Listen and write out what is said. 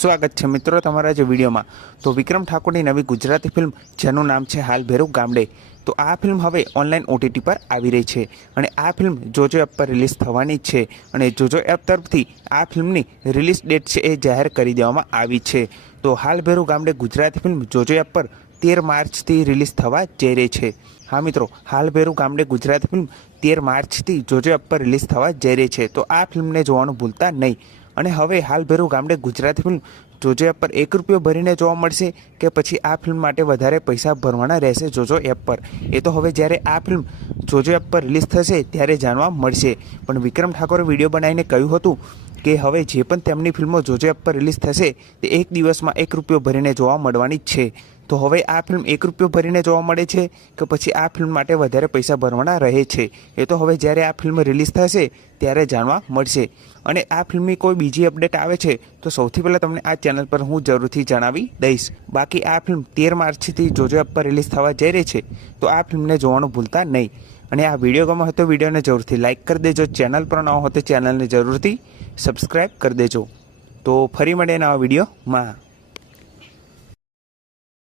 સ્વાગત છે મિત્રો તમારા જે વિડીયોમાં। તો વિક્રમ ઠાકોરની નવી ગુજરાતી ફિલ્મ જેનું નામ છે હાલ ભેરુ ગામડે, તો આ ફિલ્મ હવે ઓનલાઈન OTT પર આવી રહી છે અને આ ફિલ્મ જોજો એપ પર રિલીઝ થવાની છે અને જોજો એપ તરફથી આ ફિલ્મની રિલીઝ ડેટ છે એ જાહેર કરી દેવામાં આવી છે। તો હાલ ભેરુ ગામડે ગુજરાતી ફિલ્મ જોજો એપ પર 13 માર્ચથી રિલીઝ થવા જઈ રહી છે। हाँ मित्रों, हाल भैरू गामडे गुजराती फिल्म 13 मार्च थी जोजो एप पर रिलीज थवा जई रही है, तो आ फिल्म ने जोवानुं भूलता नहीं। अने हवे हाल भैरू गामडे गुजराती फिल्म जोजो एप पर 1 रुपयो भरीने जोवा मळशे के पछी आ फिल्म माटे वधारे पैसा भरवाना रहेशे जोजो एप पर, ए तो हवे ज्यारे आ फिल्म जोजो एप पर रिलीज थशे त्यारे जाणवा मळशे। पण विक्रम ठाकोरे विडियो बनावीने कह्युं हतुं के हवे जे पण तेमनी फिल्मो जोजो एप पर रिलीज थशे ते 1 दिवसमां 1 रुपयो भरीने जोवा मळवानी ज छे। तो हवे आ फिल्म 1 रुपयो भरीने जोवा मळे छे के पछी आ फिल्म माटे वधारे पैसा भरवाना रहे छे, ए तो हवे ज्यारे आ फिल्म रिलीज थशे त्यारे जाणवा मळशे। अने आ फिल्मनी कोई बीजी अपडेट आवे छे तो सौथी पहेला तमने आ चेनल पर हूँ जरूरथी जणावी दईश। बाकी आ फिल्म 13 मार्चथी जोजो एप पर रिलीज थवा जई रही छे, तो आ फिल्मने जोवानुं भूलता नहीं। अने आ विडियो गम्यो होय तो विडियोने जरूरथी लाइक कर देजो, चेनल पर नवा हो तो चेनलने जरूरथी सब्सक्राइब कर देजो। तो फरी मळीए नवा विडियोमां।